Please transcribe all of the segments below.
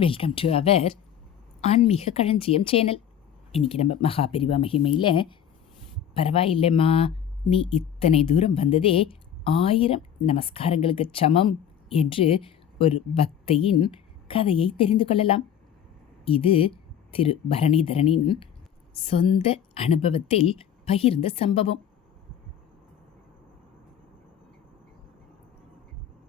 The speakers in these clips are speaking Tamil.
வெல்கம் டு அவர் ஆன்மீக களஞ்சியம் சேனல் இன்றைக்கி நம்ம மகாபெரிவா மகிமையில் பரவாயில்லைம்மா நீ இத்தனை தூரம் வந்ததே ஆயிரம் நமஸ்காரங்களுக்கு சமம் என்று ஒரு பக்தையின் கதையை தெரிந்து கொள்ளலாம். இது திரு பரணிதரனின் சொந்த அனுபவத்தில் பகிர்ந்த சம்பவம்.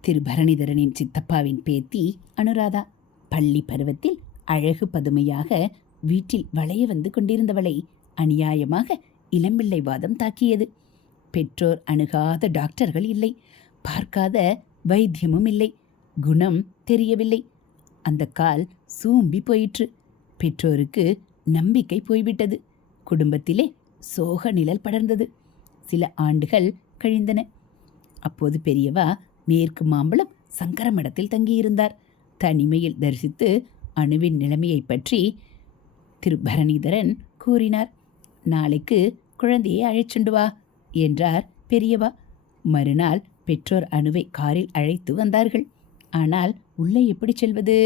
திரு பரணிதரனின் சித்தப்பாவின் பேத்தி அனுராதா. பள்ளி பருவத்தில் அழகு பதுமையாக வீட்டில் வளைய வந்து கொண்டிருந்தவளை அநியாயமாக இளம்பிள்ளை வாதம் தாக்கியது. பெற்றோர் அணுகாத டாக்டர்கள் இல்லை. பார்க்காத வைத்தியமும் இல்லை. குணம் தெரியவில்லை. அந்த கால் சூம்பி போயிற்று. பெற்றோருக்கு நம்பிக்கை போய்விட்டது. குடும்பத்திலே சோக நிழல் படர்ந்தது. சில ஆண்டுகள் கழிந்தன. அப்போது பெரியவா மேற்கு மாம்பழம் சங்கரமடத்தில் தங்கியிருந்தார். தனிமையில் தரிசித்து அணுவின் நிலைமையை பற்றி திரு பரணிதரன் கூறினார். நாளைக்கு குழந்தையை அழைச்சுண்டு வா என்றார் பெரியவா. மறுநாள் பெற்றோர் அணுவை காரில் அழைத்து வந்தார்கள். ஆனால் உள்ளே எப்படி செல்வது?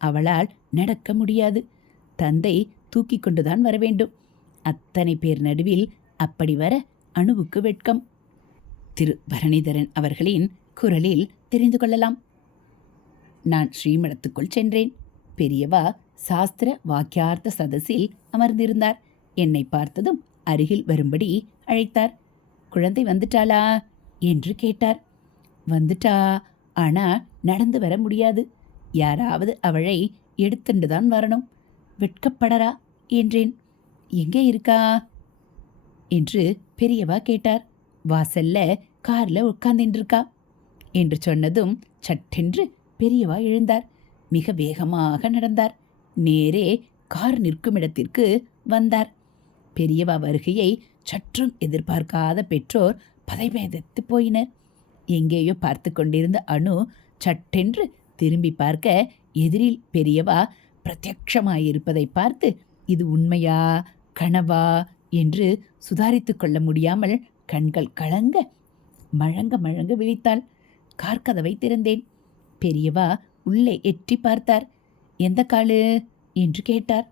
அவளால் நடக்க முடியாது. தந்தை தூக்கி கொண்டுதான் வர வேண்டும். அத்தனை பேர் நடுவில் அப்படி வர அணுவுக்கு வெட்கம். திரு பரணிதரன் அவர்களின் குரலில் தெரிந்து கொள்ளலாம். நான் ஸ்ரீமடத்துக்குள் சென்றேன். பெரியவா சாஸ்திர வாக்கியார்த்த சதஸில் அமர்ந்திருந்தார். என்னை பார்த்ததும் அருகில் வரும்படி அழைத்தார். குழந்தை வந்துட்டாளா? என்று கேட்டார். வந்துட்டா. ஆனா நடந்து வர முடியாது. யாராவது அவளை எடுத்துண்டு தான் வரணும். வெட்கப்படரா என்றேன். எங்கே இருக்கா? என்று பெரியவா கேட்டார். வாசல்ல கார்ல உட்கார்ந்துருக்கா? என்று சொன்னதும் சட்டென்று பெரியவா எழுந்தார். மிக வேகமாக நடந்தார். நேரே கார் நிற்கும் இடத்திற்கு வந்தார். பெரியவா வருகையை சற்றும் எதிர்பார்க்காத பெற்றோர் பதைபேதத்து போயினர். எங்கேயோ பார்த்து கொண்டிருந்த அணு சட்டென்று திரும்பி பார்க்க எதிரில் பெரியவா பிரத்யக்ஷமாயிருப்பதை பார்த்து இது உண்மையா கனவா என்று சுதாரித்து கொள்ள முடியாமல் கண்கள் கலங்க மழங்க மழங்க விழித்தாள். கார்கதவை திறந்தேன். பெரியவா உள்ளே எட்டி பார்த்தார். எந்த காலு என்று கேட்டார்.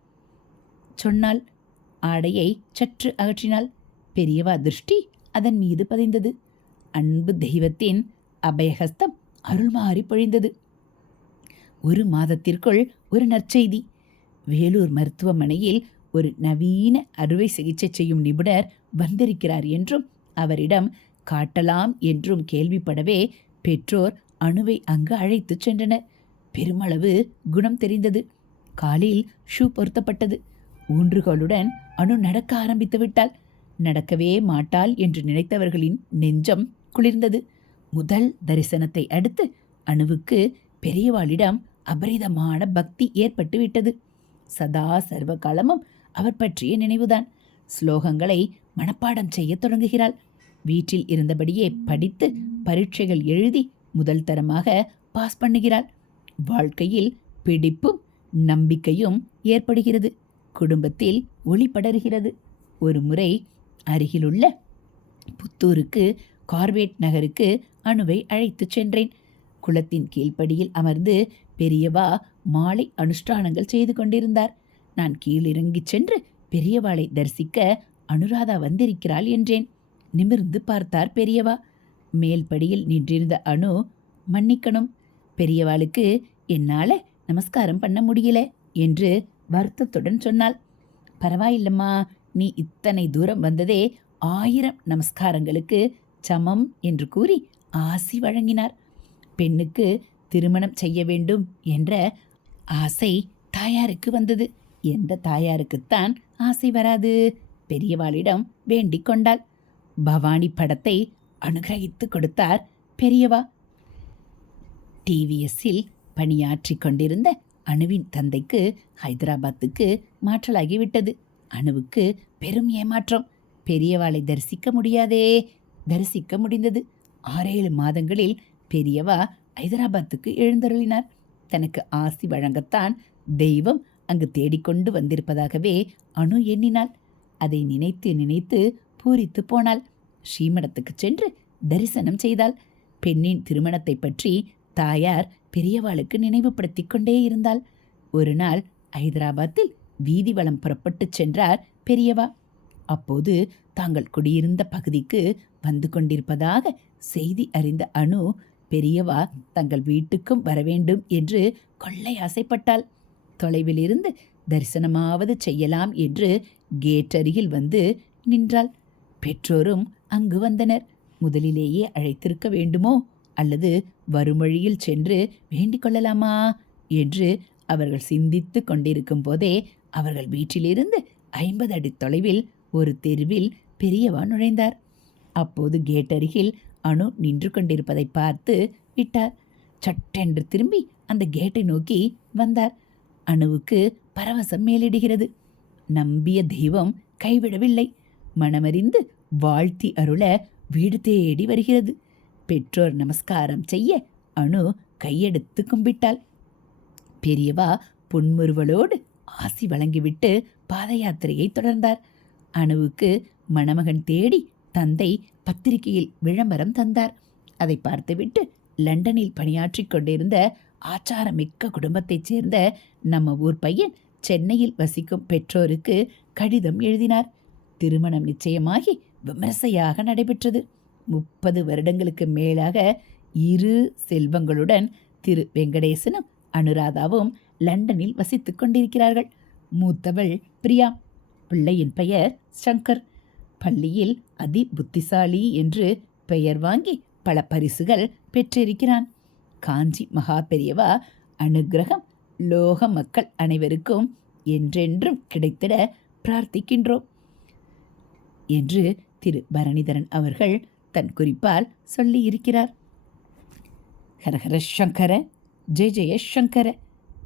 சொன்னாள் ஆடையை சற்று அகற்றினாள் பெரியவா திருஷ்டி அதன் மீது பதிந்தது. அன்பு தெய்வத்தின் அபயஹஸ்தம் அருள்மாறி பொழிந்தது. ஒரு மாதத்திற்குள் ஒரு நற்செய்தி. வேலூர் மருத்துவமனையில் ஒரு நவீன அறுவை சிகிச்சை செய்யும் நிபுணர் வந்திருக்கிறார் என்றும் அவரிடம் காட்டலாம் என்றும் கேள்விப்படவே பெற்றோர் அணுவை அங்கு அழைத்துச் சென்றனர் பெருமளவு குணம் தெரிந்தது. காலில் ஷூ பொருத்தப்பட்டது. ஊன்றுகளுடன் அணு நடக்க ஆரம்பித்து விட்டாள். நடக்கவே மாட்டாள் என்று நினைத்தவர்களின் நெஞ்சம் குளிர்ந்தது. முதல் தரிசனத்தை அடுத்து அணுவுக்கு பெரியவாளிடம் அபரிதமான பக்தி ஏற்பட்டு விட்டது. சதா சர்வ காலமும் அவர் பற்றிய நினைவுதான். ஸ்லோகங்களை மனப்பாடம் செய்யத் தொடங்குகிறாள். வீட்டில் இருந்தபடியே படித்து பரீட்சைகள் எழுதி முதல் தரமாக பாஸ் பண்ணுகிறாள். வாழ்க்கையில் பிடிப்பும் நம்பிக்கையும் ஏற்படுகிறது. குடும்பத்தில் ஒளி படர்கிறது. ஒரு முறை அருகிலுள்ள புத்தூருக்கு கார்வேட் நகருக்கு அணுவை அழைத்துச் சென்றேன். குளத்தின் கீழ்ப்படியில் அமர்ந்து பெரியவா மாலை அனுஷ்டானங்கள் செய்து கொண்டிருந்தார். நான் கீழிறங்கிச் சென்று பெரியவாளை தரிசிக்க அனுராதா வந்திருக்கிறாள் என்றேன். நிமிர்ந்து பார்த்தார் பெரியவா. மேல்படியில் நின்றிருந்த அணு மன்னிக்கணும். பெரியவாளுக்கு என்னால் நமஸ்காரம் பண்ண முடியல என்று வருத்தத்துடன் சொன்னாள். பரவாயில்லம்மா நீ இத்தனை தூரம் வந்ததே ஆயிரம் நமஸ்காரங்களுக்கு சமம் என்று கூறி ஆசி வழங்கினார். பெண்ணுக்கு திருமணம் செய்ய வேண்டும் என்ற ஆசை தாயாருக்கு வந்தது. எந்த தாயாருக்குத்தான் ஆசை வராது. பெரியவாளிடம் வேண்டிக் கொண்டாள். பவானி படத்தை அனுகிரகித்து கொடுத்தார். பெரியவா டிவிஎஸ்ஸில் பணியாற்றிக் கொண்டிருந்த அணுவின் தந்தைக்கு ஹைதராபாத்துக்கு மாற்றலாகிவிட்டது. அணுவுக்கு பெரும் ஏமாற்றம். பெரியவாளை தரிசிக்க முடியாதே. தரிசிக்க முடிந்தது. ஆறேழு மாதங்களில் பெரியவா ஹைதராபாத்துக்கு எழுந்தருளினார். தனக்கு ஆசி வழங்கத்தான் தெய்வம் அங்கு தேடிக்கொண்டு வந்திருப்பதாகவே அணு எண்ணினாள். அதை நினைத்து நினைத்து பூரித்து போனாள். ஸ்ரீமடத்துக்கு சென்று தரிசனம் செய்தாள். பெண்ணின் திருமணத்தை பற்றி தாயார் பெரியவாளுக்கு நினைவுபடுத்தி கொண்டே இருந்தாள். ஒரு நாள் ஐதராபாத்தில் வீதி வளம் புறப்பட்டுச் சென்றார் பெரியவா. அப்போது தாங்கள் குடியிருந்த பகுதிக்கு வந்து கொண்டிருப்பதாக செய்தி அறிந்த அனு பெரியவா தங்கள் வீட்டுக்கும் வரவேண்டும் என்று கொள்ளை ஆசைப்பட்டாள். தொலைவிலிருந்து தரிசனமாவது செய்யலாம் என்று கேட் அருகில் வந்து நின்றாள். பெற்றோரும் அங்கு வந்தனர். முதலிலேயே அழைத்திருக்க வேண்டுமோ? அல்லது வருமொழியில் சென்று வேண்டிக் கொள்ளலாமா? என்று அவர்கள் சிந்தித்து கொண்டிருக்கும் போதே அவர்கள் வீட்டிலிருந்து ஐம்பது அடி தொலைவில் ஒரு தெருவில் பெரியவா நுழைந்தார். அப்போது கேட் அருகில் அணு நின்று கொண்டிருப்பதை பார்த்து விட்டார். சட்டென்று திரும்பி அந்த கேட்டை நோக்கி வந்தார். அணுவுக்கு பரவசம் மேலிடுகிறது. நம்பிய தெய்வம் கைவிடவில்லை. மனமறிந்து வாழ்த்தி அருள வீடு தேடி வருகிறது. பெற்றோர் நமஸ்காரம் செய்ய அணு கையெடுத்து கும்பிட்டாள். பெரியவா புன்முறுவலோடு ஆசி வழங்கிவிட்டு பாத யாத்திரையை தொடர்ந்தார். அணுவுக்கு மணமகன் தேடி தந்தை பத்திரிகையில் விளம்பரம் தந்தார். அதை பார்த்துவிட்டு லண்டனில் பணியாற்றிக் கொண்டிருந்த ஆச்சாரமிக்க குடும்பத்தைச் சேர்ந்த நம்ம ஊர் பையன் சென்னையில் வசிக்கும் பெற்றோருக்கு கடிதம் எழுதினார். திருமணம் நிச்சயமாகி விமர்சையாக நடைபெற்றது. முப்பது வருடங்களுக்கு மேலாக இரு செல்வங்களுடன் திரு வெங்கடேசனும் அனுராதாவும் லண்டனில் வசித்து கொண்டிருக்கிறார்கள். மூத்தவள் பிரியா பிள்ளையின் பெயர் சங்கர். பள்ளியில் அதி புத்திசாலி என்று பெயர் வாங்கி பல பரிசுகள் பெற்றிருக்கிறான். காஞ்சி மகா பெரியவா அனுக்கிரகம் லோக மக்கள் அனைவருக்கும் என்றென்றும் கிடைத்திட பிரார்த்திக்கின்றோம். என்று திரு பரணிதரன் அவர்கள் தன் குறிப்பால் சொல்லியிருக்கிறார் ஹரஹர சங்கர ஜெய ஜெய சங்கர.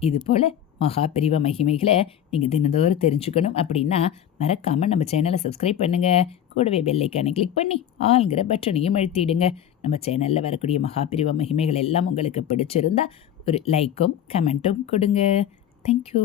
இது போல் மகாபிரிவ மகிமைகளை நீங்கள் தினந்தோறும் தெரிஞ்சுக்கணும் அப்படின்னா மறக்காமல் நம்ம சேனலை சப்ஸ்கிரைப் பண்ணுங்கள் கூடவே பெல்லைக்கானை கிளிக் பண்ணி ஆளுங்கிற பட்டனையும் அழுத்திடுங்க. நம்ம சேனலில் வரக்கூடிய மகா பிரிவ மகிமைகள் எல்லாம் உங்களுக்கு பிடிச்சிருந்தா ஒரு லைக்கும் கமெண்ட்டும் கொடுங்க. தேங்க்யூ